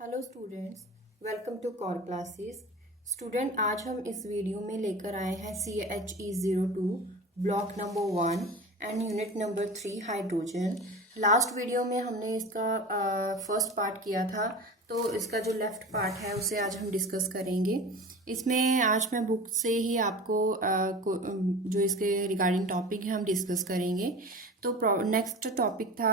Hello students, welcome to core classes. Student, आज हम इस वीडियो में लेकर आए हैं CHE02 block number 1 and unit number 3 hydrogen. Last video में हमने इसका फर्स्ट पार्ट किया था, तो इसका जो लेफ्ट पार्ट है उसे आज हम डिस्कस करेंगे। इसमें आज मैं बुक से ही आपको जो इसके रिगार्डिंग टॉपिक है हम डिस्कस करेंगे। तो नेक्स्ट टॉपिक था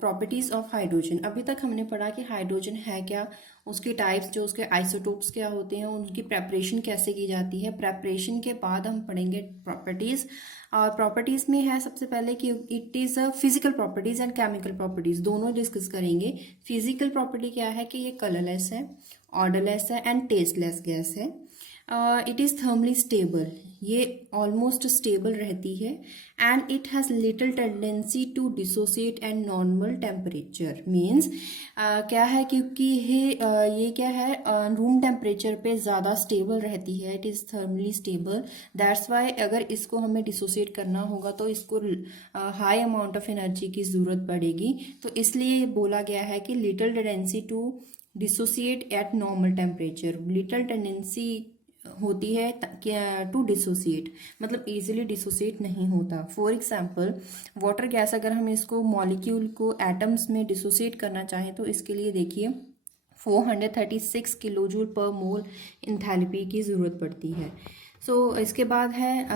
प्रॉपर्टीज ऑफ हाइड्रोजन। अभी तक हमने पढ़ा कि हाइड्रोजन है क्या, उसके टाइप्स, जो उसके आइसोटोप्स क्या होते हैं, उनकी प्रेपरेशन कैसे की जाती है। प्रेपरेशन के बाद हम पढ़ेंगे प्रॉपर्टीज। और प्रॉपर्टीज में है सबसे पहले कि it is a physical properties and chemical properties, दोनों डिस्कस करेंगे। फिजिकल प्रॉपर्टी क्या है कि ये कलरलेस है, ऑर्डरलेस है एंड टेस्टलेस गैस है। इट इज थर्मली स्टेबल, ये ऑलमोस्ट स्टेबल रहती है। And it has little tendency to dissociate and normal temperature. Means क्या है, क्योंकि ये क्या है, रूम टेम्परेचर पे ज़्यादा स्टेबल रहती है। It is thermally stable, that's why अगर इसको हमें डिसोसिएट करना होगा तो इसको हाई अमाउंट ऑफ एनर्जी की ज़रूरत पड़ेगी। तो इसलिए बोला गया है कि little tendency to dissociate at normal temperature. Little tendency होती है टू डिसोसिएट, मतलब इजीली डिसोसिएट नहीं होता। फॉर एग्जांपल वाटर गैस, अगर हम इसको मॉलिक्यूल को एटम्स में डिसोसिएट करना चाहें तो इसके लिए देखिए 436 किलोजूल पर मोल इंथैल्पी की ज़रूरत पड़ती है। इसके बाद है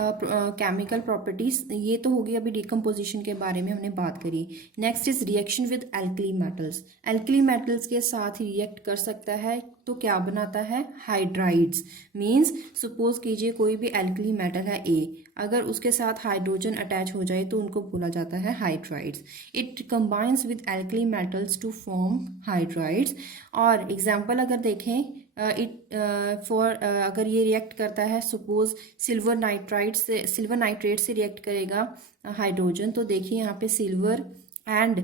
केमिकल प्रॉपर्टीज। ये तो होगी अभी डिकम्पोजिशन के बारे में हमने बात करी। Next is reaction with alkali metals. Alkali metals के साथ रिएक्ट कर सकता है तो क्या बनाता है, हाइड्राइड्स। मीन्स सपोज कीजिए कोई भी एल्कली मेटल है ए, अगर उसके साथ हाइड्रोजन अटैच हो जाए तो उनको बोला जाता है hydrides. It combines with alkali metals to form hydrides. और एग्जाम्पल अगर देखें, अगर ये रिएक्ट करता है, सपोज सिल्वर नाइट्रेट से रिएक्ट करेगा हाइड्रोजन, तो देखिए यहाँ पे सिल्वर एंड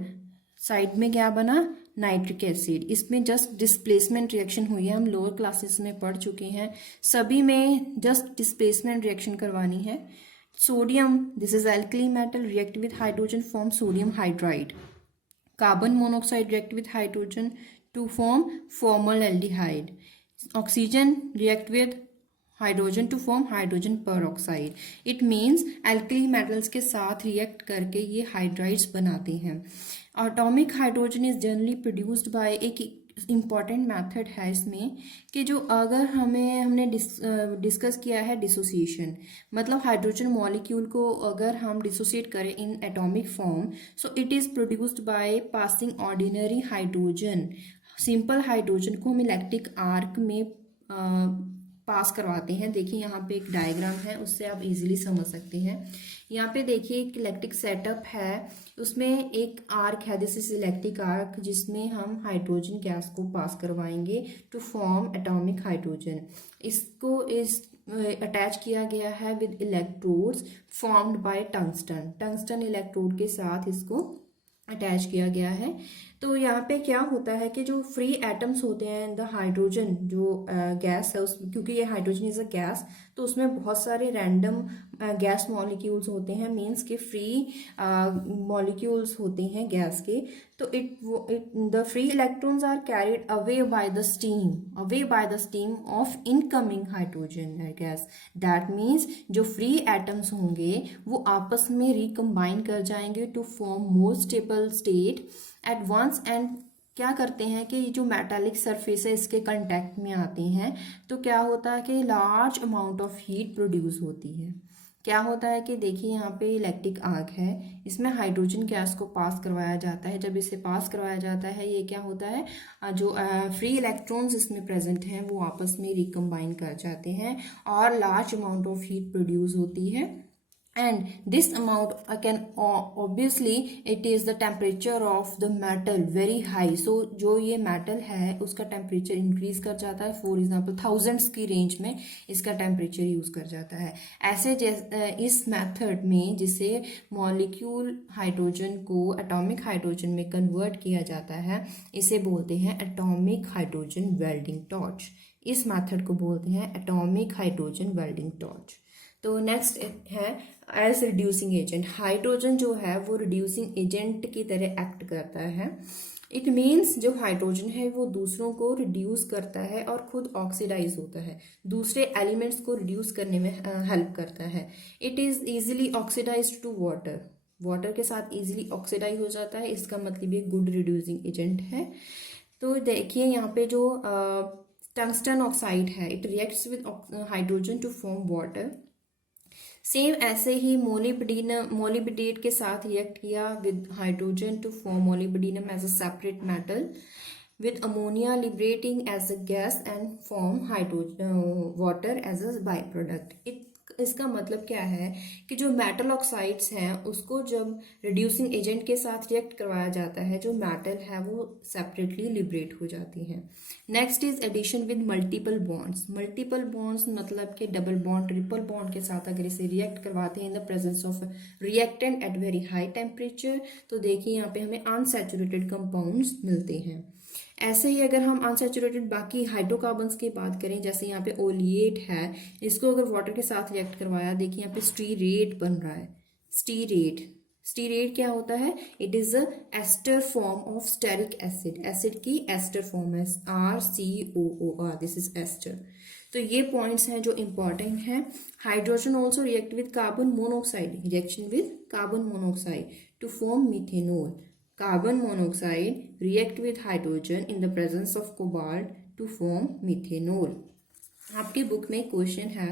साइड में क्या बना, नाइट्रिक एसिड। इसमें जस्ट डिस्प्लेसमेंट रिएक्शन हुई है, हम लोअर क्लासेस में पढ़ चुके हैं। सभी में जस्ट डिस्प्लेसमेंट रिएक्शन करवानी है। Sodium, this is alkali metal, react with hydrogen form sodium hydride. Carbon monoxide react with hydrogen to form formaldehyde. Oxygen react with hydrogen to form hydrogen peroxide. It means alkali metals के साथ react करके ये hydrides बनाते हैं। Atomic hydrogen is generally produced by एक important method है इसमें, कि जो अगर हमने डिस्कस किया है डिसोसिएशन, मतलब हाइड्रोजन मॉलिक्यूल को अगर हम डिसोसिएट करें in atomic form, so it is produced by passing ordinary hydrogen. Simple hydrogen को हम इलेक्ट्रिक आर्क में पास करवाते हैं। देखिए यहाँ पे एक डायग्राम है, उससे आप इजीली समझ सकते हैं। यहाँ पे देखिए एक इलेक्ट्रिक सेटअप है, उसमें एक आर्क है, दिस इज इलेक्ट्रिक आर्क, जिसमें हम हाइड्रोजन गैस को पास करवाएंगे टू फॉर्म एटॉमिक हाइड्रोजन। इसको इस अटैच किया गया है with electrodes formed by tungsten. Tungsten electrode के साथ इसको अटैच किया गया है। तो यहाँ पे क्या होता है कि जो फ्री एटम्स होते हैं द हाइड्रोजन, जो गैस है, उस क्योंकि ये हाइड्रोजन इज अ गैस, तो उसमें बहुत सारे रैंडम गैस मॉलिक्यूल्स होते हैं। मींस के फ्री मॉलिक्यूल्स होते हैं गैस के। तो the free electrons are carried away by the steam of incoming hydrogen gas. That means जो फ्री एटम्स होंगे वो आपस में रिकम्बाइन कर जाएंगे to form more stable state at once. And क्या करते हैं कि जो मेटालिक सरफेस है इसके कांटेक्ट में आते हैं, तो क्या होता है कि large amount of heat produce होती है। क्या होता है कि देखिए यहाँ पे इलेक्ट्रिक आर्क है, इसमें हाइड्रोजन गैस को पास करवाया जाता है। जब इसे पास करवाया जाता है, ये क्या होता है, जो फ्री इलेक्ट्रॉन्स इसमें प्रेजेंट हैं वो आपस में रिकम्बाइन कर जाते हैं और large amount of heat produce होती है। And this amount can obviously it is the temperature of the metal very high. So जो ये metal है उसका temperature increase कर जाता है। For example thousands की range में इसका temperature use कर जाता है। ऐसे इस method में जिसे molecule hydrogen को atomic hydrogen में convert किया जाता है, इसे बोलते हैं atomic hydrogen welding torch। इस method को बोलते हैं atomic hydrogen welding torch। तो नेक्स्ट है एज रिड्यूसिंग एजेंट। हाइड्रोजन जो है वो रिड्यूसिंग एजेंट की तरह एक्ट करता है। इट मीन्स जो हाइड्रोजन है वो दूसरों को रिड्यूस करता है और खुद ऑक्सीडाइज होता है, दूसरे एलिमेंट्स को रिड्यूस करने में हेल्प करता है। It is easily oxidise to water, water के साथ ईजिली ऑक्सीडाइज हो जाता है, इसका मतलब ये गुड रिड्यूसिंग एजेंट है। तो देखिए यहाँ पे जो टंगस्टन ऑक्साइड है, it reacts with hydrogen to form water. Same ऐसे ही मोलिब्डेट के साथ रिएक्ट किया with hydrogen to form molybdenum as a separate metal with ammonia liberating as a gas and form hydrogen water as a byproduct। इसका मतलब क्या है कि जो मेटल ऑक्साइड्स हैं उसको जब रिड्यूसिंग एजेंट के साथ रिएक्ट करवाया जाता है, जो मेटल है वो सेपरेटली लिबरेट हो जाती है। Next is addition with multiple bonds. Multiple bonds मतलब कि डबल बॉन्ड, ट्रिपल बॉन्ड के साथ अगर इसे रिएक्ट करवाते हैं इन the presence of reactant at very high temperature, तो देखिए यहाँ पे हमें अनसैचुरेटेड कंपाउंड्स मिलते हैं। ऐसे ही अगर हम अनसैचुरेटेड बाकी हाइड्रोकार्बन्स की बात करें, जैसे यहाँ पे ओलिएट है, इसको अगर वाटर के साथ रिएक्ट करवाया, देखिए यहाँ पे स्टीरेट बन रहा है। स्टीरेट क्या होता है? It is a ester form of stearic acid. Acid की एस्टर फॉर्म है, RCOOR, दिस इज एस्टर। तो ये पॉइंट्स हैं जो इंपॉर्टेंट हैं। Hydrogen also react with carbon monoxide, reaction with carbon monoxide to form methanol. Carbon monoxide react with hydrogen in the presence of cobalt to form methanol। आपके book में question है,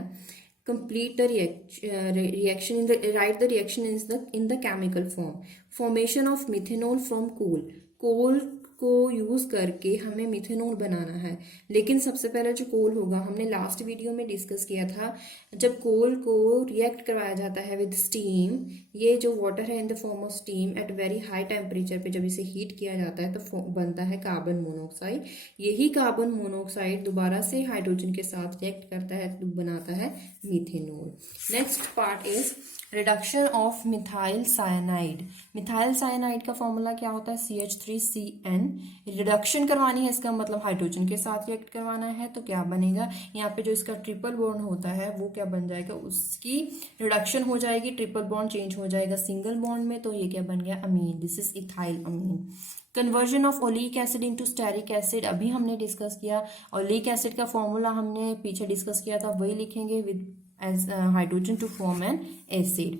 complete the reaction in the write the reaction in the chemical form। Formation of methanol from coal को use करके हमें methanol बनाना है। लेकिन सबसे पहले जो कोल होगा, हमने लास्ट वीडियो में डिस्कस किया था, जब कोल को रिएक्ट करवाया जाता है विद स्टीम, ये जो वाटर है in the form of steam at very high temperature पे जब इसे हीट किया जाता है तो बनता है कार्बन मोनोऑक्साइड। यही कार्बन मोनोऑक्साइड दोबारा से हाइड्रोजन के साथ रिएक्ट करता है तो बनाता है methanol. Next part is reduction of methyl cyanide. Methyl cyanide का फॉर्मूला क्या होता है? CH3CN। रिडक्शन करवानी है, इसका मतलब हाइड्रोजन के साथ रिएक्ट करवाना है, तो क्या बनेगा? यहाँ पे जो इसका ट्रिपल बॉन्ड होता है वो क्या बन जाएगा? उसकी रिडक्शन हो जाएगी, ट्रिपल बॉन्ड चेंज हो जाएगा सिंगल बॉन्ड में, तो ये क्या बन गया? Amine. This is ethyl amine. Conversion of oleic acid into stearic acid अभी हमने डिस्कस किया। ओलिक एसिड का फॉर्मूला हमने पीछे डिस्कस किया था, वही लिखेंगे with as hydrogen to form an acid।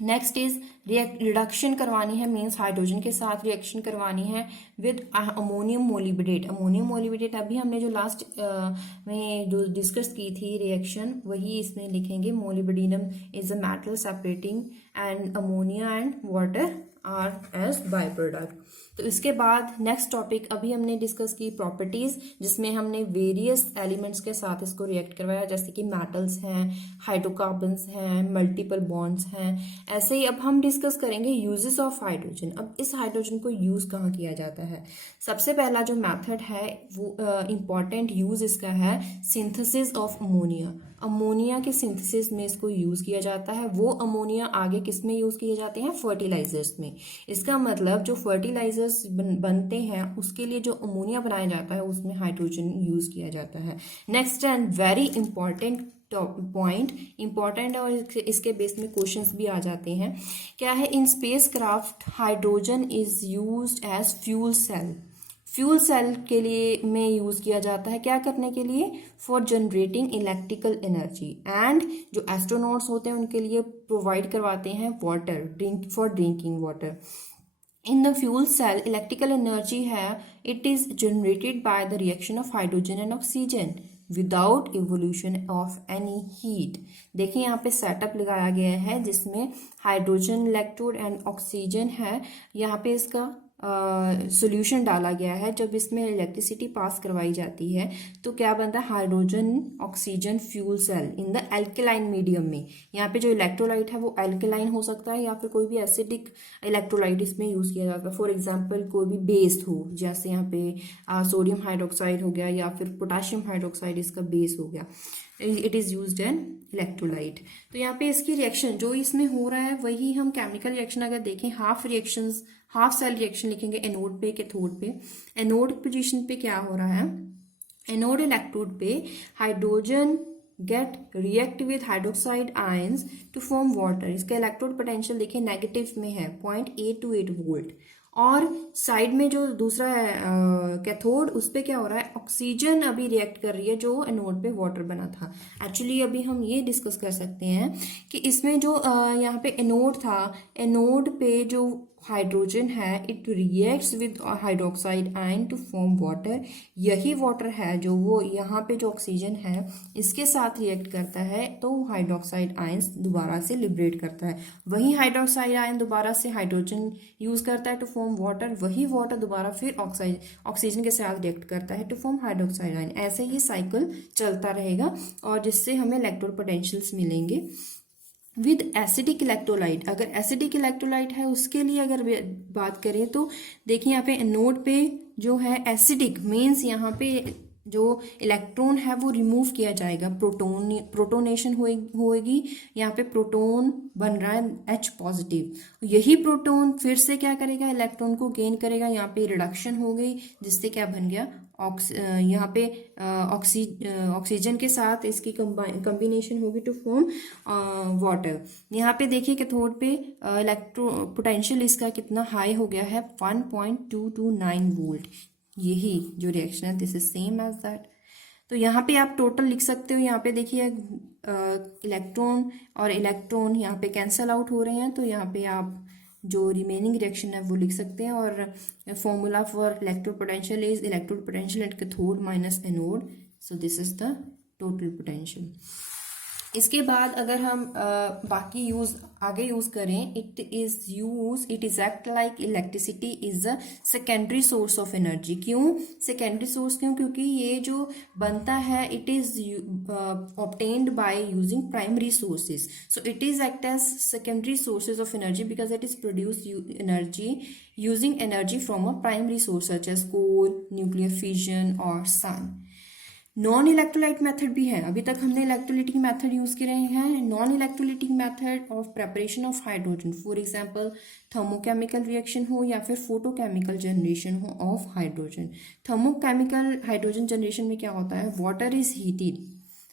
Next is reduction करवानी है, मीन्स हाइड्रोजन के साथ रिएक्शन करवानी है with ammonium molybdate. Ammonium molybdate अभी हमने जो लास्ट में जो डिस्कस की थी रिएक्शन, वही इसमें लिखेंगे। Molybdenum is a metal separating and ammonia and water are as by product. तो इसके बाद नेक्स्ट टॉपिक अभी हमने डिस्कस की प्रॉपर्टीज, जिसमें हमने वेरियस एलिमेंट्स के साथ इसको रिएक्ट करवाया, जैसे कि मेटल्स हैं, हाइड्रोकार्बन्स हैं, मल्टीपल बॉन्ड्स हैं। ऐसे ही अब हम डिस्कस करेंगे यूजेस ऑफ हाइड्रोजन। अब इस हाइड्रोजन को यूज कहाँ किया जाता है? सबसे पहला जो मेथड है वो इम्पॉर्टेंट यूज इसका है सिंथेसिस ऑफ अमोनिया। अमोनिया के सिंथेसिस में इसको यूज किया जाता है। वो अमोनिया आगे किस में यूज किए जाते हैं? फर्टिलाइजर्स में। इसका मतलब जो फर्टिलाइजर्स बनते हैं उसके लिए जो अमोनिया बनाया जाता है उसमें हाइड्रोजन यूज किया जाता है। Next and very important point, important और इसके बेस में क्वेश्चंस भी आ जाते हैं, क्या है? In spacecraft hydrogen is used as fuel cell. Fuel cell के लिए में यूज किया जाता है, क्या करने के लिए? For generating electrical energy. And जो एस्ट्रोनॉट्स होते हैं उनके लिए प्रोवाइड करवाते हैं water, for drinking water. In the fuel cell, electrical energy है, it is generated by the reaction of hydrogen and oxygen without evolution of any heat। देखिए यहाँ पे सेटअप लगाया गया है जिसमें हाइड्रोजन इलेक्ट्रोड एंड ऑक्सीजन है, यहाँ पे इसका सॉल्यूशन डाला गया है। जब इसमें इलेक्ट्रिसिटी पास करवाई जाती है तो क्या बनता है? Hydrogen oxygen fuel cell in the alkaline medium में। यहाँ पे जो इलेक्ट्रोलाइट है वो एल्केलाइन हो सकता है या फिर कोई भी एसिडिक इलेक्ट्रोलाइट इसमें यूज किया जाता है। फॉर एग्जांपल कोई भी बेस हो, जैसे यहाँ पे सोडियम हाइड्रोक्साइड हो गया या फिर पोटाशियम हाइड्रोक्साइड इसका बेस हो गया, it is used an electrolyte. तो यहाँ पे इसकी रिएक्शन जो इसमें हो रहा है वही हम केमिकल रिएक्शन अगर देखें, हाफ सेल रिएक्शन लिखेंगे एनोड पे, कैथोड पे। एनोड पोजीशन पे क्या हो रहा है? एनोड इलेक्ट्रोड पे hydrogen get react with hydroxide ions to form water. इसका इलेक्ट्रोड पोटेंशियल देखिए नेगेटिव में है, 0.828 वोल्ट। और साइड में जो दूसरा है कैथोड, उस पे क्या हो रहा है, ऑक्सीजन अभी रिएक्ट कर रही है जो एनोड पे वाटर बना था। एक्चुअली अभी हम ये डिस्कस कर सकते हैं कि इसमें जो यहाँ पे एनोड था, एनोड पे जो हाइड्रोजन है it reacts with hydroxide ion to form water. यही वाटर है जो वो यहाँ पे जो ऑक्सीजन है इसके साथ रिएक्ट करता है तो हाइड्रोक्साइड आयंस दोबारा से लिबरेट करता है। वही हाइड्रोक्साइड आयन दोबारा से हाइड्रोजन यूज करता है टू फॉर्म वाटर, वही वाटर दोबारा फिर ऑक्सीजन के साथ रिएक्ट करता है टू फॉर्म हाइड्रोक्साइड आयन। ऐसे ही साइकिल चलता रहेगा और जिससे हमें इलेक्ट्रोड पोटेंशियल्स मिलेंगे। विद एसिडिक इलेक्ट्रोलाइट, अगर एसिडिक इलेक्ट्रोलाइट है उसके लिए अगर बात करें तो देखिए यहाँ पे नोड पे जो है एसिडिक मीन्स यहाँ पे जो इलेक्ट्रॉन है वो रिमूव किया जाएगा, प्रोटोनेशन होएगी। यहाँ पे प्रोटॉन बन रहा है H पॉजिटिव, यही प्रोटॉन फिर से क्या करेगा, इलेक्ट्रॉन को गेन करेगा। यहाँ पे रिडक्शन हो गई जिससे क्या बन गया, यहाँ पे ऑक्सीजन के साथ इसकी कॉम्बिनेशन होगी टू फॉर्म वाटर। यहाँ पे देखिए कैथोड पे इलेक्ट्रो पोटेंशियल इसका कितना हाई हो गया है, 1.229 वोल्ट। यही जो रिएक्शन है this is same as that. तो यहाँ पे आप टोटल लिख सकते हो, यहाँ पे देखिए इलेक्ट्रॉन और इलेक्ट्रॉन यहाँ पे कैंसल आउट हो रहे हैं, तो यहाँ पे आप जो रिमेनिंग रिएक्शन है वो लिख सकते हैं। और formula for electrode potential is electrode potential at cathode minus anode, so this is the total potential. इसके बाद अगर हम बाकी आगे यूज करें, it is act like electricity is a secondary source of energy. क्यों सेकेंडरी सोर्स, क्योंकि ये जो बनता है it is obtained by using primary sources, so it is act as secondary sources of energy because it is produce energy using energy from a primary source such as coal, nuclear fission और sun. Non electrolyte method भी है, अभी तक हमने electrolytic method use कर रहे हैं। Non electrolytic method of preparation of hydrogen, for example thermochemical reaction हो या फिर फोटोकेमिकल जनरेशन हो of hydrogen. Thermochemical hydrogen generation में क्या होता है, वाटर इज हीटेड,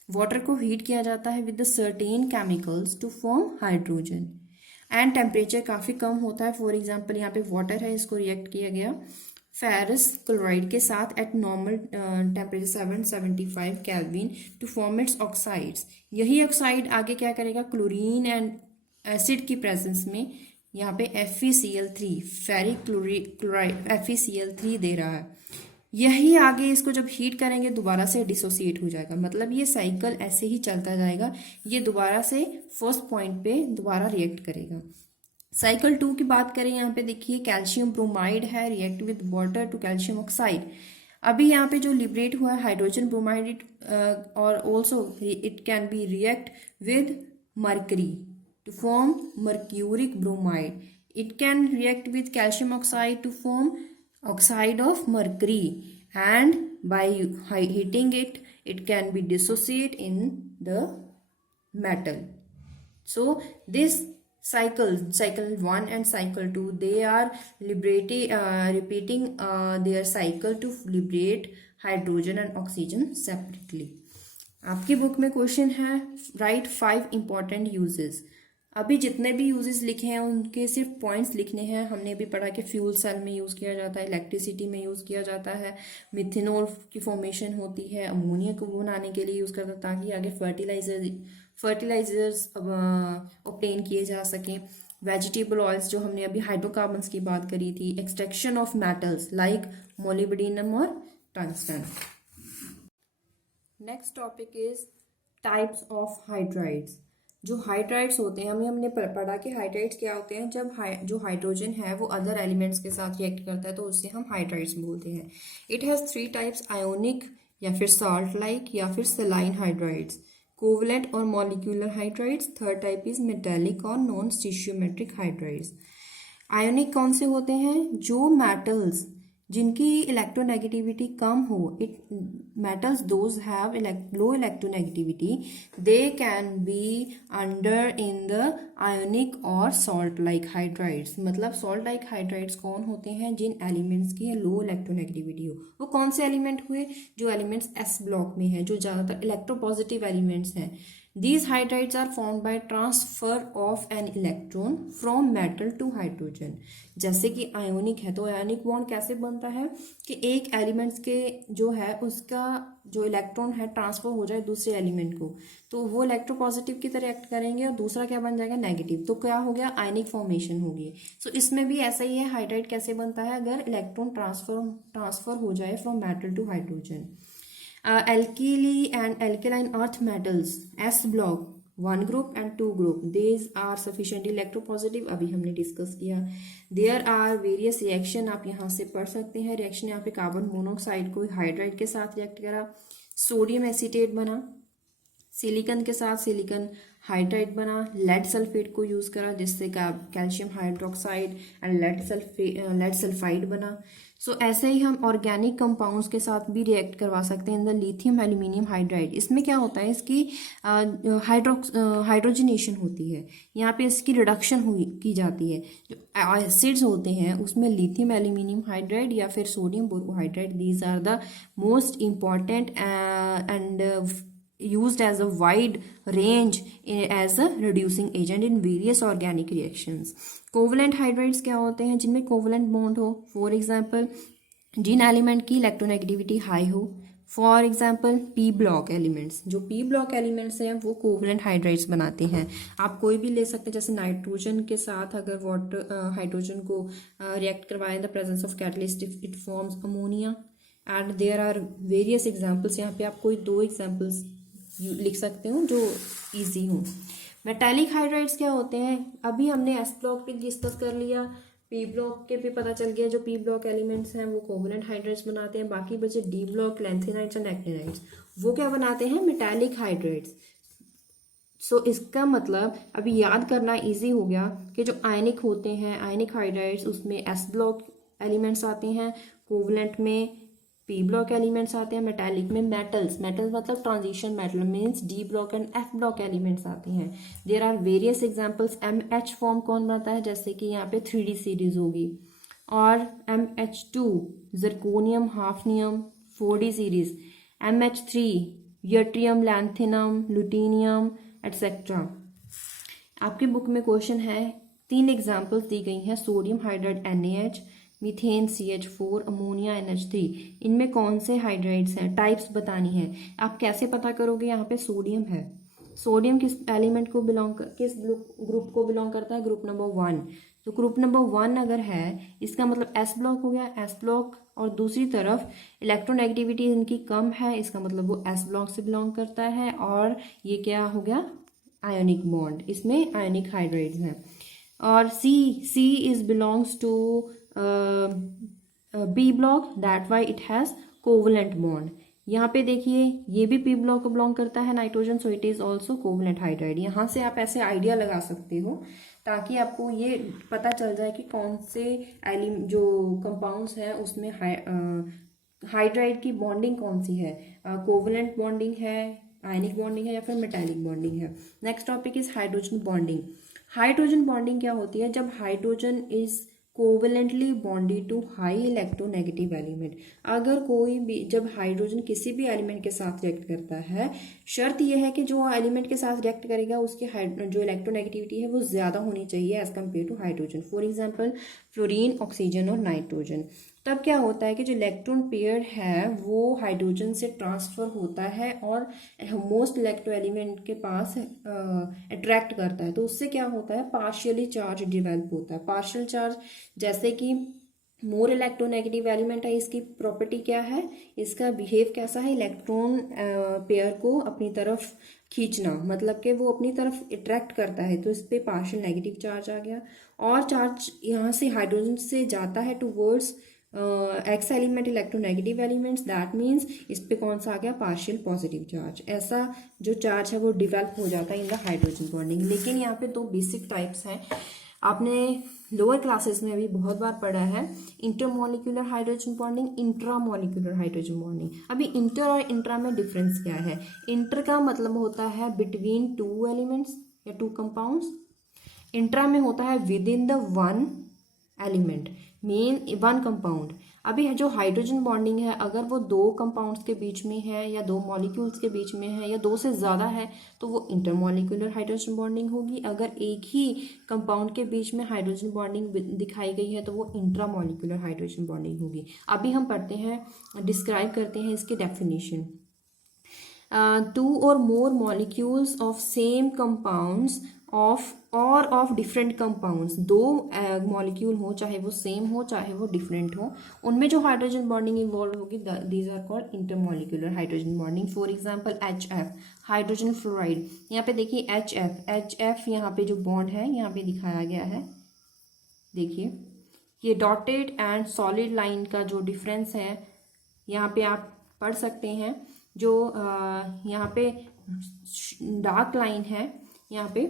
वाटर को हीट किया जाता है with the certain chemicals to form hydrogen and temperature काफ़ी कम होता है। फॉर एग्जाम्पल यहाँ पे वाटर है, इसको रिएक्ट किया गया फेरस क्लोराइड के साथ at normal temperature 775 kelvin to form its oxides. यही ऑक्साइड आगे क्या करेगा, क्लोरीन एंड एसिड की प्रेजेंस में यहाँ पे FeCl3 फेरिक क्लोराइड FeCl3 दे रहा है। यही आगे इसको जब हीट करेंगे दोबारा से डिसोसिएट हो जाएगा, मतलब ये साइकिल ऐसे ही चलता जाएगा, ये दोबारा से फर्स्ट पॉइंट पे दोबारा रिएक्ट करेगा। साइकिल 2 की बात करें, यहाँ पे देखिए कैल्शियम ब्रोमाइड है, react with water to calcium oxide. अभी यहाँ पे जो लिबरेट हुआ है हाइड्रोजन ब्रोमाइड और also it can be react with mercury to form mercuric bromide. It can react with calcium oxide to form oxide of mercury and by heating it can be dissociate in the metal. So this cycle 1 and cycle 2 they are repeating their cycle to liberate hydrogen and oxygen separately. आपकी book में question है right 5 important uses. अभी जितने भी uses लिखे हैं उनके सिर्फ पॉइंट्स लिखने हैं। हमने अभी पढ़ा कि फ्यूल सेल में यूज़ किया जाता है, इलेक्ट्रिसिटी में यूज़ किया जाता है, मिथेनॉल की फॉर्मेशन होती है, अमोनिया को बनाने के लिए यूज़ करता है ताकि आगे फर्टिलाइजर्स ऑब्टेन किए जा सकें। वेजिटेबल ऑयल्स जो हमने अभी हाइड्रोकार्बन्स की बात करी थी, extraction of metals like molybdenum और tungsten. Next topic is types of hydrides. जो हाइड्राइड्स होते हैं हमने पढ़ा कि हाइड्राइड्स क्या होते हैं, जब जो हाइड्रोजन है वो अदर एलिमेंट्स के साथ रिएक्ट करता है तो उससे हम हाइड्राइड्स बोलते हैं। इट हैज़ 3 टाइप्स, आयोनिक या फिर साल्ट लाइक या फिर सेलाइन हाइड्राइड्स, कोवलेंट और molecular hydrides. Third type is metallic और नॉन स्टीशियोमेट्रिक हाइड्राइड्स। आयोनिक कौन से होते हैं, जो मेटल्स जिनकी इलेक्ट्रोनेगेटिविटी कम हो, metals those have low electronegativity, they can be under in the ionic or salt like hydrides। मतलब salt like hydrides कौन होते हैं, जिन एलिमेंट्स की लो इलेक्ट्रोनेगेटिविटी हो। वो कौन से एलिमेंट हुए, जो एलिमेंट्स S ब्लॉक में है, जो ज़्यादातर इलेक्ट्रोपॉजिटिव एलिमेंट्स हैं, These hydrides are formed by transfer of an electron from metal to hydrogen. जैसे कि आयोनिक है तो आयोनिक बॉन्ड कैसे बनता है कि एक एलिमेंट्स के जो है उसका जो इलेक्ट्रॉन है ट्रांसफर हो जाए दूसरे एलिमेंट को, तो वो इलेक्ट्रोपॉजिटिव की तरह एक्ट करेंगे और दूसरा क्या बन जाएगा, नेगेटिव। तो क्या हो गया, आयनिक फॉर्मेशन होगी। सो इसमें भी ऐसा ही है, हाइड्राइड कैसे बनता है, अगर इलेक्ट्रॉन ट्रांसफर हो जाए from metal to hydrogen. Alkali and alkaline earth metals S block 1 group and 2 group, these are sufficiently electropositive, अभी हमने डिस्कस किया। There are various reaction, आप यहाँ से पढ़ सकते हैं। रिएक्शन यहाँ पे कार्बन मोनोऑक्साइड को हाइड्राइड के साथ रिएक्ट करा, सोडियम एसीटेट बना, सिलिकॉन के साथ सिलिकॉन हाइड्राइड बना, लेड सल्फेट को यूज करा जिससे calcium hydroxide and lead sulphide बना। सो ऐसे ही हम ऑर्गेनिक कंपाउंड्स के साथ भी रिएक्ट करवा सकते हैं in the lithium aluminium hydride. इसमें क्या होता है, इसकी हाइड्रोजनेशन होती है, यहाँ पे इसकी रिडक्शन की जाती है। जो एसिड्स होते हैं उसमें लिथियम एल्यूमिनियम हाइड्राइड या फिर sodium borohydride, these are the most important and used as a wide range as a reducing agent in various organic reactions. Covalent hydrides क्या होते हैं, जिनमें कोवलेंट बॉन्ड हो, फॉर एग्जांपल जिन एलिमेंट की electronegativity high हो, for example P block elements. जो P block elements हैं वो कोवलेंट हाइड्राइड्स बनाते हैं। आप कोई भी ले सकते हैं, जैसे नाइट्रोजन के साथ अगर वाटर हाइड्रोजन को रिएक्ट करवाएं in the presence of catalyst it forms ammonia, and there are various examples. यहाँ पे आप कोई 2 एग्जाम्पल्स लिख सकते हो जो इजी हो। मेटालिक हाइड्राइड्स क्या होते हैं, अभी हमने एस ब्लॉक पे डिस्कस कर लिया, पी ब्लॉक के पे पता चल गया जो पी ब्लॉक एलिमेंट्स हैं वो कोवलेंट हाइड्राइड्स बनाते हैं। बाकी बचे D block, lanthanides and actinides, वो क्या बनाते हैं, मेटालिक हाइड्राइड्स। सो इसका मतलब अभी याद करना इजी हो गया कि जो आयनिक होते हैं, आयनिक हाइड्राइड्स, उसमें एस ब्लॉक एलिमेंट्स आते हैं, कोवलेंट में पी ब्लॉक एलिमेंट्स आते हैं, मेटालिक में मेटल्स मतलब transition metal means D block and F block elements आते हैं। There are various examples. MH form कौन बनाता है, जैसे कि यहाँ पे 3D सीरीज होगी, और MH2 zirconium hafnium 4D series, MH3 yttrium lanthanum lutetium etcetera. आपके बुक में क्वेश्चन है, 3 एग्जाम्पल्स दी गई हैं, sodium hydride NaH, methane CH4, ammonia NH3, इनमें कौन से हाइड्राइड्स हैं, टाइप्स बतानी है। आप कैसे पता करोगे, यहाँ पे सोडियम है, सोडियम किस एलिमेंट को किस ग्रुप को बिलोंग करता है, ग्रुप नंबर 1। तो ग्रुप नंबर 1 अगर है इसका मतलब एस ब्लॉक हो गया, एस ब्लॉक, और दूसरी तरफ इलेक्ट्रोनेगेटिविटी इनकी कम है, इसका मतलब वो एस ब्लॉक से बिलोंग करता है, और ये क्या हो गया, आयोनिक बॉन्ड, इसमें आयोनिक हाइड्राइड्स हैं। और C is belongs to P block, that why it has covalent bond. यहाँ पे देखिए ये भी पी ब्लॉक को बिलोंग करता है nitrogen, so it is also covalent hydride. यहाँ से आप ऐसे आइडिया लगा सकते हो ताकि आपको ये पता चल जाए कि कौन से जो कंपाउंड्स हैं उसमें हाइड्राइड की बॉन्डिंग कौन सी है, कोवलेंट बॉन्डिंग है, आयनिक बॉन्डिंग है, या फिर मेटालिक बॉन्डिंग है। Next topic is hydrogen bonding. Hydrogen bonding क्या होती है, जब hydrogen is covalently bonded to high electronegative element. अगर कोई भी, जब हाइड्रोजन किसी भी एलिमेंट के साथ रिएक्ट करता है, शर्त यह है कि जो एलिमेंट के साथ रिएक्ट करेगा उसकी जो इलेक्ट्रोनेगेटिविटी है वो ज्यादा होनी चाहिए as compare to hydrogen. For example fluorine, oxygen और नाइट्रोजन। तब क्या होता है कि जो इलेक्ट्रॉन पेयर है वो हाइड्रोजन से ट्रांसफर होता है और मोस्ट इलेक्ट्रो एलिमेंट के पास अट्रैक्ट करता है, तो उससे क्या होता है, पार्शियली चार्ज डिवेल्प होता है। पार्शियल चार्ज, जैसे कि मोर इलेक्ट्रोनेगेटिव एलिमेंट है, इसकी प्रॉपर्टी क्या है, इसका बिहेव कैसा है, इलेक्ट्रॉन पेयर को अपनी तरफ खींचना, मतलब कि वो अपनी तरफ अट्रैक्ट करता है, तो इस पे पार्शियल नेगेटिव चार्ज आ गया। और चार्ज यहाँ से हाइड्रोजन से जाता है towards x element, electronegative elements, that means इस पे कौन सा आ गया, पार्शियल पॉजिटिव चार्ज। ऐसा जो चार्ज है वो डिवेल्प हो जाता है इन द हाइड्रोजन बॉन्डिंग। लेकिन यहाँ पे 2 बेसिक टाइप्स हैं, आपने लोअर क्लासेस में अभी बहुत बार पढ़ा है, intermolecular hydrogen bonding, intramolecular hydrogen bonding. अभी इंटर और इंट्रा में डिफरेंस क्या है, इंटर का मतलब होता है बिटवीन 2 एलिमेंट्स या 2 कंपाउंड्स, इंट्रा में होता है with in the 1 element, main 1 compound. अभी जो हाइड्रोजन बॉन्डिंग है, अगर वो दो कंपाउंड्स के बीच में है या दो मॉलिक्यूल्स के बीच में है या दो से ज़्यादा है तो वो इंटरमॉलिक्यूलर हाइड्रोजन बॉन्डिंग होगी। अगर एक ही कंपाउंड के बीच में हाइड्रोजन बॉन्डिंग दिखाई गई है तो वो इंट्रामॉलिक्यूलर हाइड्रोजन बॉन्डिंग होगी। अभी हम पढ़ते हैं, डिस्क्राइब करते हैं इसके definition. Two or more molecules of same compounds of different compounds, दो मॉलिक्यूल हो, चाहे वो सेम हो चाहे वो डिफरेंट हो, उनमें जो हाइड्रोजन बॉन्डिंग इन्वॉल्व होगी, these are called intermolecular hydrogen bonding. For example HF, hydrogen fluoride. यहाँ पे देखिए HF यहाँ पे जो बॉन्ड है यहाँ पे दिखाया गया है, देखिए ये डॉटेड एंड सॉलिड लाइन का जो डिफरेंस है यहाँ पे आप पढ़ सकते हैं। जो यहाँ पे डार्क लाइन है यहाँ पे,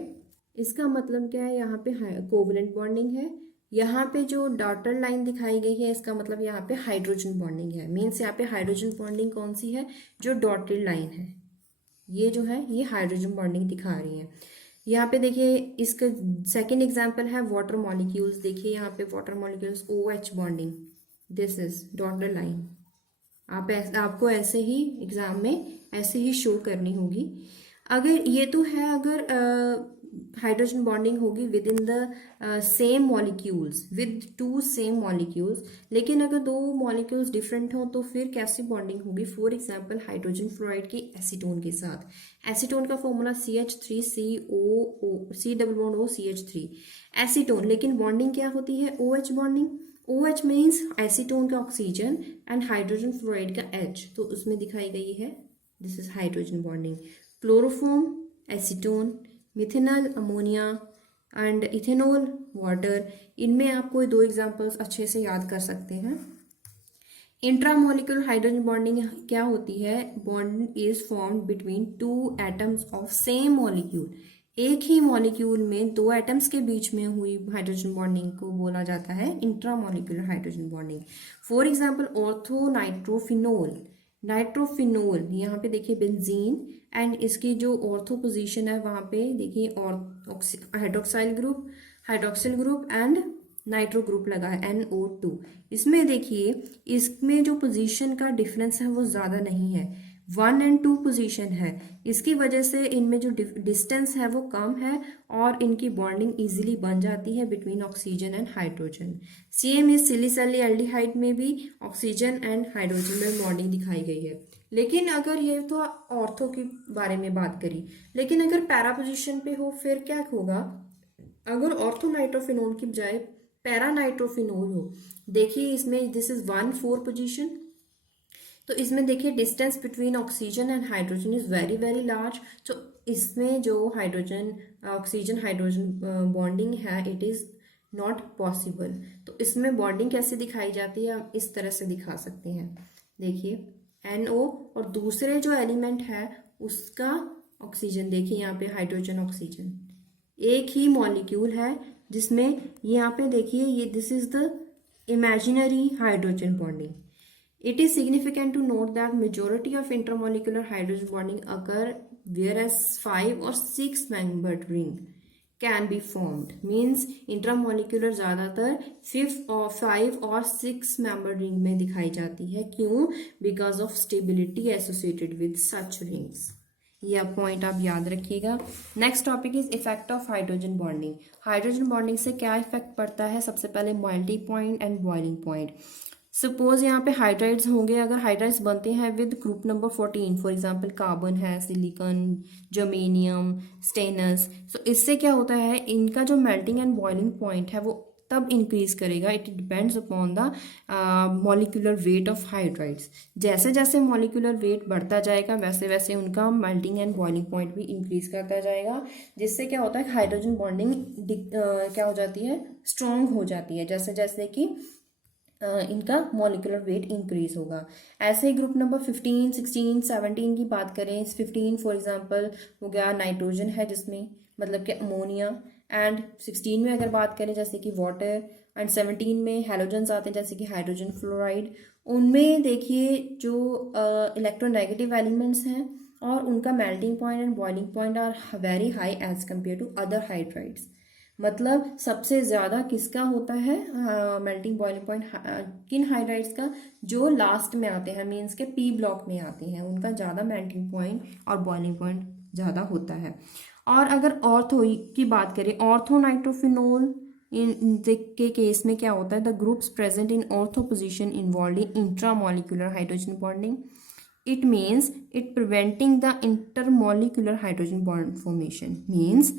इसका मतलब क्या है, यहाँ पे कोवलेंट बॉन्डिंग है। यहाँ पे जो डॉटेड लाइन दिखाई गई है इसका मतलब यहाँ पे हाइड्रोजन बॉन्डिंग है। मीन्स यहाँ पे हाइड्रोजन बॉन्डिंग कौन सी है, जो डॉटेड लाइन है, ये जो है ये हाइड्रोजन बॉन्डिंग दिखा रही है। यहाँ पे देखिए इसका सेकेंड एग्जाम्पल है वाटर मॉलिक्यूल्स। देखिए यहाँ पे water molecules OH bonding, this is dotted line. आपको ऐसे ही एग्जाम में ऐसे ही शो करनी होगी। अगर ये तो है, अगर हाइड्रोजन बॉन्डिंग होगी with in the same molecules, with two same molecules. लेकिन अगर दो मॉलिक्यूल्स डिफरेंट हो तो फिर कैसी बॉन्डिंग होगी। फॉर एग्जांपल हाइड्रोजन फ्लोराइड के एसीटोन के साथ। एसीटोन का फॉर्मूला CH3COCH3। एसीटोन, लेकिन बॉन्डिंग क्या होती है, OH bonding. OH means acetone का ऑक्सीजन एंड हाइड्रोजन फ्लोराइड का H, तो उसमें दिखाई गई है, this is hydrogen bonding. Chloroform acetone, methanol ammonia and ethanol water. इनमें आपको दो एग्जांपल्स अच्छे से याद कर सकते हैं। इंट्रामोलिकुलर हाइड्रोजन बॉन्डिंग क्या होती है, bond is formed between two atoms of same molecule. एक ही मॉलिक्यूल में दो एटम्स के बीच में हुई हाइड्रोजन बॉन्डिंग को बोला जाता है intramolecular hydrogen bonding. For example ortho nitrophenol, यहाँ पे देखिए बेंजीन, एंड इसकी जो ऑर्थो पोजीशन है वहाँ पे देखिए hydroxyl group and nitro group लगा है NO2। इसमें देखिए इसमें जो पोजीशन का डिफरेंस है वो ज़्यादा नहीं है, 1 और 2 पोजीशन है। इसकी वजह से इनमें जो डिस्टेंस है वो कम है और इनकी बॉन्डिंग इजीली बन जाती है between oxygen and hydrogen. Same इस सिलिसैली एल्डिहाइड में भी ऑक्सीजन एंड हाइड्रोजन में बॉन्डिंग दिखाई गई है। लेकिन अगर ये तो ऑर्थो के बारे में बात करी, लेकिन अगर पैरा पोजिशन पे हो फिर क्या होगा, अगर ऑर्थो नाइट्रोफिनोल की बजाय पैरा नाइट्रोफिनोल हो, देखिए इसमें दिस इज 1,4 पोजीशन, तो इसमें देखिए distance between oxygen and hydrogen is very very large. तो इसमें जो ऑक्सीजन हाइड्रोजन बॉन्डिंग है इट इज नॉट पॉसिबल। तो इसमें बॉन्डिंग कैसे दिखाई जाती है, हम इस तरह से दिखा सकते हैं। देखिए NO और दूसरे जो एलिमेंट है उसका ऑक्सीजन, देखिए यहाँ पे हाइड्रोजन ऑक्सीजन, एक ही मॉलिक्यूल है जिसमें यहाँ पे देखिए ये this is the imaginary hydrogen bonding. It is significant to note that majority of intermolecular hydrogen bonding occur whereas 5 or 6 membered ring can be formed. Means intramolecular ज़्यादातर 5 और 6 membered ring में दिखाई जाती है। क्यों? Because of stability associated with such rings. यह point आप याद रखिएगा। Next topic is effect of hydrogen bonding. Hydrogen bonding से क्या इफेक्ट पड़ता है, सबसे पहले melting point and boiling point. Suppose यहाँ पे हाइड्राइड्स होंगे, अगर हाइड्राइड्स बनते हैं with group number 14, for example carbon है, सिलिकॉन, जर्मेनियम, स्टेनस, तो इससे क्या होता है, इनका जो मेल्टिंग एंड बॉइलिंग पॉइंट है वो तब इंक्रीज करेगा। It depends upon the molecular weight of hydrides. जैसे जैसे मॉलिक्यूलर वेट बढ़ता जाएगा वैसे वैसे उनका मेल्टिंग एंड बॉइलिंग पॉइंट भी इंक्रीज करता जाएगा, जिससे क्या होता है हाइड्रोजन बॉन्डिंग क्या हो जाती है, स्ट्रॉन्ग हो जाती है जैसे जैसे कि इनका मॉलिक्यूलर वेट इंक्रीज होगा। ऐसे ही ग्रुप नंबर 15, 16, 17 की बात करें, 15 फॉर एग्जांपल हो गया नाइट्रोजन है जिसमें मतलब कि अमोनिया, एंड 16 में अगर बात करें जैसे कि वाटर, एंड 17 में हैलोजन्स आते हैं जैसे कि हाइड्रोजन फ्लोराइड। उनमें देखिए जो इलेक्ट्रोनेगेटिव एलिमेंट्स हैं और उनका melting point and boiling point are very high as compare to other hydrides. मतलब सबसे ज़्यादा किसका होता है मेल्टिंग बॉइलिंग पॉइंट, किन हाइड्राइड्स का, जो लास्ट में आते हैं, मीन्स के पी ब्लॉक में आते हैं, उनका ज़्यादा मेल्टिंग पॉइंट और बॉइलिंग पॉइंट ज़्यादा होता है। और अगर ऑर्थो की बात करें, ऑर्थो नाइट्रोफिनोल के केस में क्या होता है, the groups present in ortho position involve in intramolecular hydrogen bonding, it means it preventing the intermolecular hydrogen bond formation, means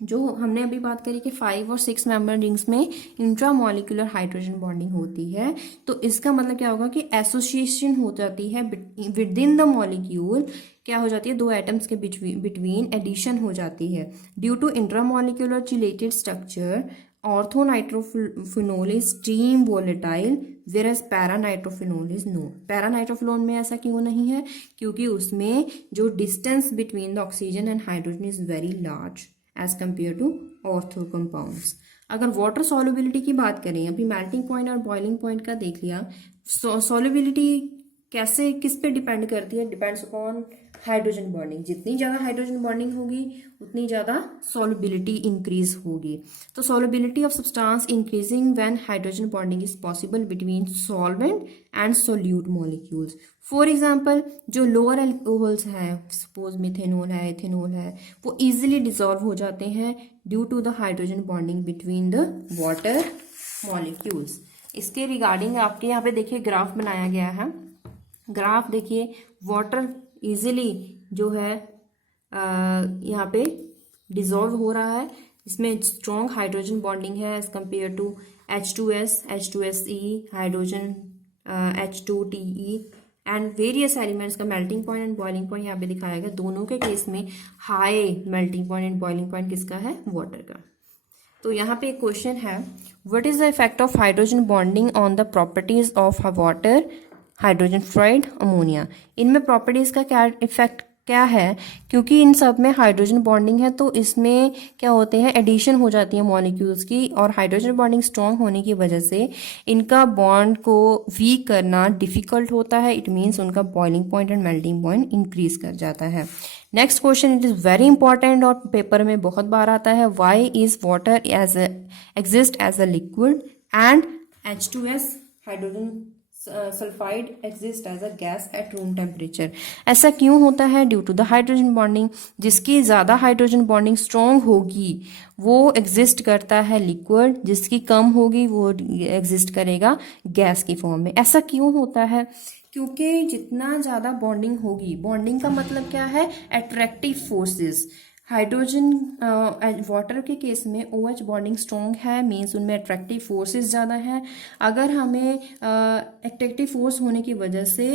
जो हमने अभी बात करी कि 5 और 6 मेंबर रिंग्स में इंट्रामोलिकुलर हाइड्रोजन बॉन्डिंग होती है, तो इसका मतलब क्या होगा कि एसोसिएशन हो जाती है विद इन द मॉलिक्यूल, क्या हो जाती है, दो एटम्स के बिटवीन एडिशन हो जाती है due to intramolecular chelated structure. Orthonitrophenol is steam volatile whereas paranitrophenol is no. Paranitrophenol में ऐसा क्यों नहीं है, क्योंकि उसमें जो distance between the oxygen and hydrogen is very large as compare to ortho compounds. अगर वाटर सॉल्युबिलिटी की बात करें, अभी मेल्टिंग पॉइंट और बॉइलिंग पॉइंट का देख लिया, सॉल्युबिलिटी कैसे, किस पे डिपेंड करती है, डिपेंड्स अपॉन हाइड्रोजन बॉन्डिंग। जितनी ज़्यादा हाइड्रोजन बॉन्डिंग होगी उतनी ज़्यादा सॉल्युबिलिटी इंक्रीज होगी। तो solubility of substance increasing when hydrogen bonding is possible between solvent and solute molecules. For example, जो लोअर अल्कोहल्स हैं, सपोज मिथेनॉल है, इथेनॉल है, वो इजीली डिसॉल्व हो जाते हैं due to the hydrogen bonding between the water molecules. इसके regarding आपके यहाँ पे देखिए ग्राफ बनाया गया है। ग्राफ देखिए, वाटर इजीली जो है यहाँ पे डिसॉल्व हो रहा है, इसमें स्ट्रॉन्ग हाइड्रोजन बॉन्डिंग है as compare to H2S, H2SE, hydrogen H2TE and various elements का melting point and boiling point यहाँ पे दिखाया गया। दोनों के केस में high melting point and boiling point किसका है, वाटर का। तो यहाँ पे एक क्वेश्चन है, what is the effect of hydrogen bonding on the properties of water, hydrogen fluoride, ammonia. इनमें प्रॉपर्टीज का क्या इफेक्ट क्या है, क्योंकि इन सब में हाइड्रोजन बॉन्डिंग है तो इसमें क्या होते हैं, एडिशन हो जाती है मॉलिक्यूल्स की, और हाइड्रोजन बॉन्डिंग स्ट्रॉन्ग होने की वजह से इनका बॉन्ड को वीक करना डिफिकल्ट होता है। इट मीन्स उनका boiling point and melting point increase कर जाता है। Next question, it is very important और पेपर में बहुत बार आता है, why is water as exist as a liquid and H2S hydrogen sulphide exist as a gas at room temperature. ऐसा क्यों होता है, due to the hydrogen bonding. जिसकी ज़्यादा हाइड्रोजन बॉन्डिंग स्ट्रॉन्ग होगी वो एग्जिस्ट करता है लिक्विड, जिसकी कम होगी वो एग्जिस्ट करेगा गैस की फॉर्म में। ऐसा क्यों होता है, क्योंकि जितना ज़्यादा बॉन्डिंग होगी, बॉन्डिंग का मतलब क्या है, अट्रैक्टिव फोर्सेस। हाइड्रोजन वाटर के केस में OH बॉन्डिंग स्ट्रॉन्ग है, मीन्स उनमें अट्रैक्टिव फोर्सेस ज़्यादा है। अगर हमें अट्रैक्टिव फोर्स होने की वजह से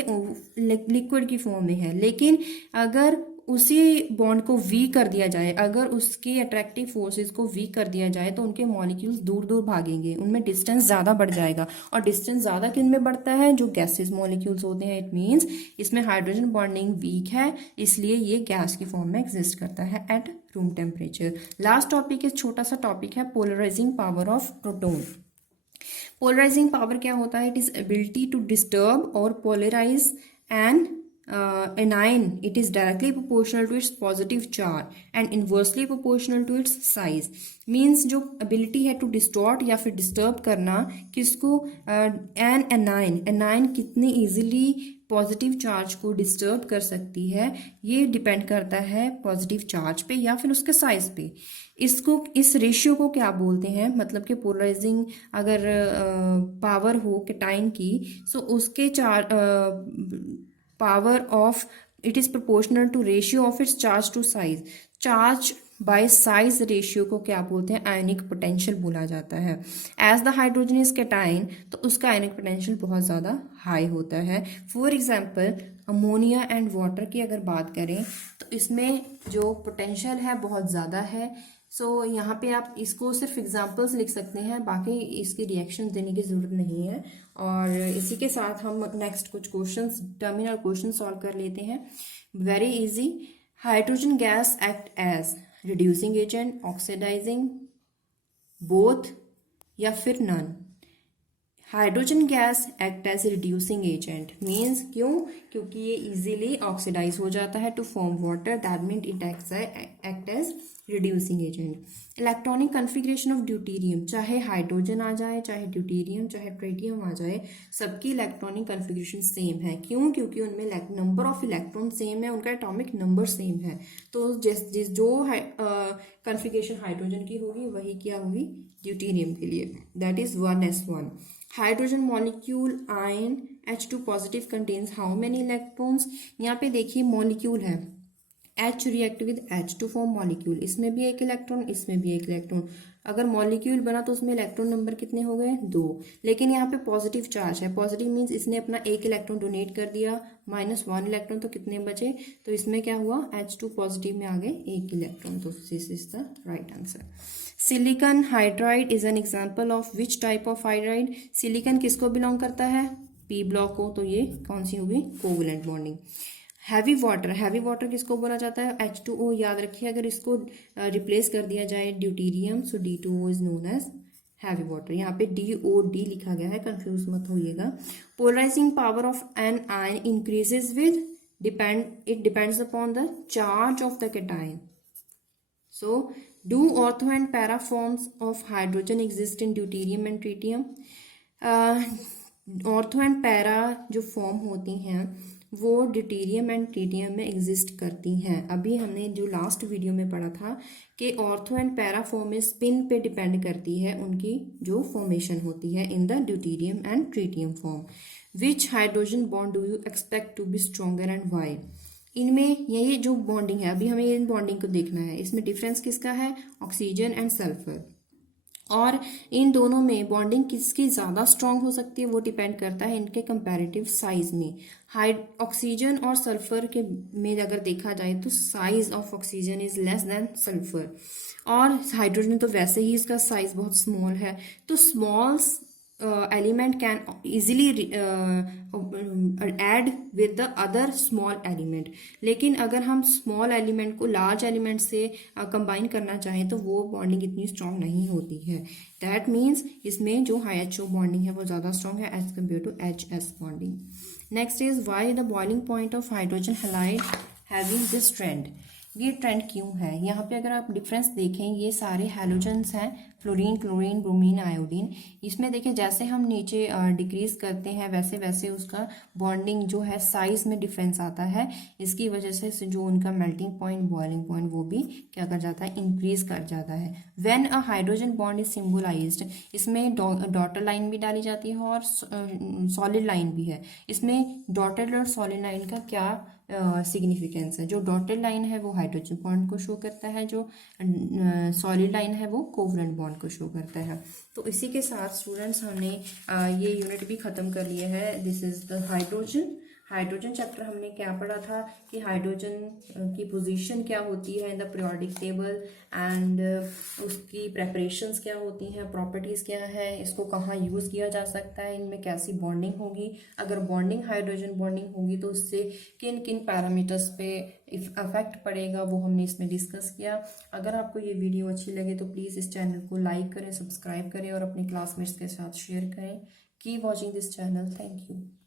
लिक्विड की फॉर्म में है, लेकिन अगर उसी बॉन्ड को वीक कर दिया जाए, अगर उसकी अट्रैक्टिव फोर्सेस को वीक कर दिया जाए तो उनके मॉलिक्यूल्स दूर दूर भागेंगे, उनमें डिस्टेंस ज़्यादा बढ़ जाएगा। और डिस्टेंस ज़्यादा किन में बढ़ता है, जो गैसेस मॉलिक्यूल्स होते हैं। इट मीन्स इसमें हाइड्रोजन बॉन्डिंग वीक है, इसलिए ये गैस की फॉर्म में एग्जिस्ट करता है at room temperature. Last topic, एक छोटा सा टॉपिक है, polarising power of proton. Polarising power क्या होता है, it is ability to disturb और polarise and anion. It is directly proportional to its positive charge and inversely proportional to its size. Means जो ability है to distort या फिर disturb करना, किसको, an anion कितनी easily पॉजिटिव चार्ज को disturb कर सकती है, ये डिपेंड करता है पॉजिटिव चार्ज पे या फिर उसके साइज पे। इसको, इस रेशियो को क्या बोलते हैं, मतलब कि पोलराइजिंग अगर पावर हो कैटायन की, सो उसके power of it is proportional to ratio of its charge to size. Charge by size ratio को क्या बोलते हैं, आयनिक पोटेंशियल बोला जाता है। As the hydrogen is cation, तो उसका आयनिक पोटेंशियल बहुत ज़्यादा हाई होता है। For example, ammonia and water की अगर बात करें तो इसमें जो पोटेंशियल है बहुत ज़्यादा है। सो यहाँ पे आप इसको सिर्फ एग्जाम्पल्स लिख सकते हैं, बाकी इसकी रिएक्शन देने की ज़रूरत नहीं है। और इसी के साथ हम नेक्स्ट कुछ क्वेश्चंस, टर्मिनल क्वेश्चन सॉल्व कर लेते हैं। Very easy. Hydrogen gas act as reducing agent, oxidising, both या फिर none. Hydrogen gas act as reducing agent means क्यों, क्योंकि ये इजीली ऑक्सीडाइज हो जाता है to form water, that mean it act as reducing agent. Electronic configuration of deuterium, चाहे hydrogen आ जाए, चाहे ड्यूटेरियम, चाहे ट्रिटियम आ जाए, सबकी इलेक्ट्रॉनिक कन्फिग्रेशन सेम है। क्यों? क्योंकि उनमें नंबर ऑफ इलेक्ट्रॉन सेम है, उनका एटॉमिक नंबर सेम है। तो जिस जो कन्फिग्रेशन हाइड्रोजन की होगी वही क्या होगी ड्यूटेरियम के लिए, that is 1s1। Hydrogen molecule ion H2 positive contains how many electrons. यहाँ पे देखिए मॉलिक्यूल है, H react with H2 form molecule, इसमें भी एक इलेक्ट्रॉन, इसमें भी एक इलेक्ट्रॉन। अगर मॉलिक्यूल बना तो उसमें इलेक्ट्रॉन नंबर कितने हो गए? 2। लेकिन यहाँ पे पॉजिटिव चार्ज है, पॉजिटिव मीन्स इसने अपना एक इलेक्ट्रॉन डोनेट कर दिया, -1 इलेक्ट्रॉन, तो कितने बचे? तो इसमें क्या हुआ? H2 पॉजिटिव में आ गए एक इलेक्ट्रॉन, तो this is the right answer. Silicon hydride is an example of which type of hydride. Silicon किसको बिलोंग करता है? पी ब्लॉक को, तो ये कौन सी होगी? Covalent bonding. Heavy water, heavy water किसको बोला जाता है? H2O। याद रखिए अगर इसको रिप्लेस कर दिया जाए deuterium, so D2O is known as heavy water. यहाँ पे DOD लिखा गया है, कंफ्यूज मत होइएगा। Polarising power of an anion increases with it depends upon the charge of the cation. So, do ortho and para forms of hydrogen exist in deuterium and tritium? Ortho and para जो form होती हैं वो deuterium and tritium में exist करती हैं। अभी हमने जो लास्ट वीडियो में पढ़ा था कि ऑर्थो एंड पैरा फॉर्म में स्पिन पे डिपेंड करती है उनकी जो फॉर्मेशन होती है in the deuterium and tritium form. Which hydrogen bond do you expect to be stronger and why? इनमें ये जो बॉन्डिंग है, अभी हमें इन बॉन्डिंग को देखना है, इसमें डिफरेंस किसका है? Oxygen and sulphur. और इन दोनों में बॉन्डिंग किसकी ज़्यादा स्ट्रांग हो सकती है वो डिपेंड करता है इनके कंपैरेटिव साइज में। ऑक्सीजन और सल्फर के में अगर देखा जाए तो size of oxygen is less than sulphur, और हाइड्रोजन तो वैसे ही इसका साइज बहुत स्मॉल है। तो small element can easily add with the other small element। लेकिन अगर हम small element को large element से combine करना चाहें तो वो bonding इतनी strong नहीं होती है। That means इसमें जो HO bonding है वो ज़्यादा strong है as compared to HS bonding। Next is why the boiling point of hydrogen halide having this trend। ये ट्रेंड क्यों है? यहाँ पे अगर आप डिफरेंस देखें, ये सारे हैलोजेंस हैं, फ्लोरीन, क्लोरीन, ब्रोमीन, आयोडीन। इसमें देखें जैसे हम नीचे डिक्रीज करते हैं वैसे वैसे उसका बॉन्डिंग जो है साइज में डिफरेंस आता है। इसकी वजह से जो उनका मेल्टिंग पॉइंट, बॉइलिंग पॉइंट वो भी क्या कर जाता है? इंक्रीज कर जाता है। When a hydrogen bond is symbolised, इसमें डॉटर लाइन भी डाली जाती है और सॉलिड लाइन भी है। इसमें डॉटेड और सॉलिड लाइन का क्या सिग्निफिकेंस है? जो डॉटेड लाइन है वो हाइड्रोजन बॉन्ड को शो करता है, जो सॉलिड लाइन है वो कोवलेंट बॉन्ड को शो करता है। तो इसी के साथ स्टूडेंट्स हमने ये यूनिट भी ख़त्म कर लिया है। This is the hydrogen chapter हमने क्या पढ़ा था कि हाइड्रोजन की पोजीशन क्या होती है in the periodic table and उसकी प्रेपरेशंस क्या होती हैं, प्रॉपर्टीज़ क्या है, इसको कहाँ यूज़ किया जा सकता है, इनमें कैसी बॉन्डिंग होगी, अगर बॉन्डिंग हाइड्रोजन बॉन्डिंग होगी तो उससे किन किन पैरामीटर्स पे इफेक्ट पड़ेगा वो हमने इसमें डिस्कस किया। अगर आपको ये वीडियो अच्छी लगे तो प्लीज़ इस चैनल को लाइक करें, सब्सक्राइब करें और अपने क्लासमेट्स के साथ शेयर करें। Keep watching this channel. Thank you.